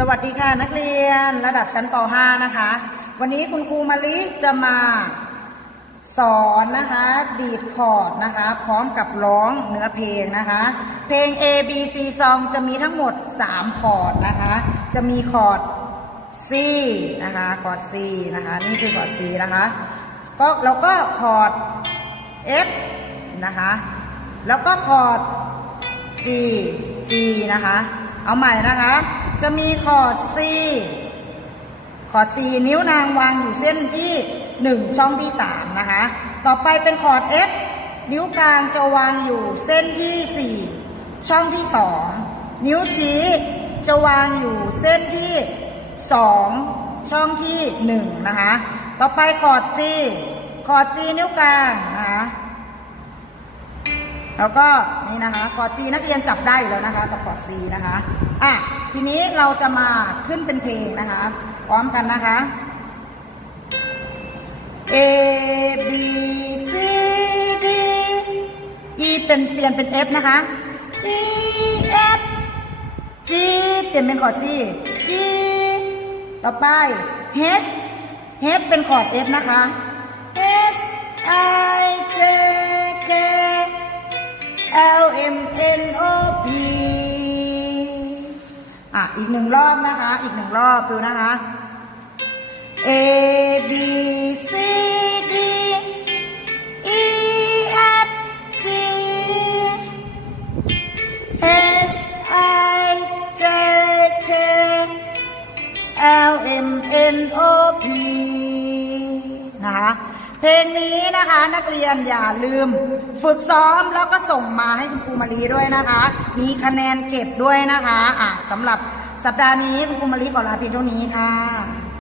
สวัสดีค่ะนักเรียนระดับชั้นป .5 นะคะ วันนี้คุณครูมาลิจะมาสอนนะคะดีดคอร์ดนะคะ พร้อมกับร้องเนื้อเพลงนะคะ เพลง A B C Song จะมีทั้งหมด 3 คอร์ดนะคะ จะมีคอร์ด C นะคะคอร์ด C นะคะ นี่คือคอร์ด C นะคะก็แล้วก็คอร์ด F นะคะ แล้วก็คอร์ด G G นะคะ เอาใหม่นะคะ จะมีคอร์ด C คอร์ด C นิ้วนางวางอยู่เส้นที่ 1 ช่องที่ 3 นะคะ ต่อไปเป็นคอร์ด F นิ้วกลางจะวางอยู่เส้นที่ 4 ช่องที่ 2 นิ้วชี้จะวางอยู่เส้นที่ 2 ช่องที่ 1 นะคะ ต่อไปคอร์ด G คอร์ด G นิ้วกลางนะคะ แล้วก็นี่นะคะคอร์ด G นักเรียนจับได้อยู่แล้วนะคะกับคอร์ด C นะคะอะทีนี้เราจะมาขึ้นเป็นเพลงนะคะ พร้อมกันนะคะ A B C D E เป็นเปลี่ยนเป็น F นะคะ E F G เปลี่ยนเป็นคอร์ด C G ต่อไป H H เป็นคอร์ด F นะคะ H I M N O P อะ อีกหนึ่งรอบนะคะ อีกหนึ่งรอบดูนะคะ A B C D E F G H I J K L M N O P นะคะ ลงนี้นะคะนักเรียนอย่าลืม ฝึกซ้อมแล้วก็ส่งมาให้คุณครูมารีด้วยนะคะ มีคะแนนเก็บด้วยนะคะอะสำหรับสัปดาห์นี้คุณครูมารีขอลาเพียงเท่านี้ค่ะ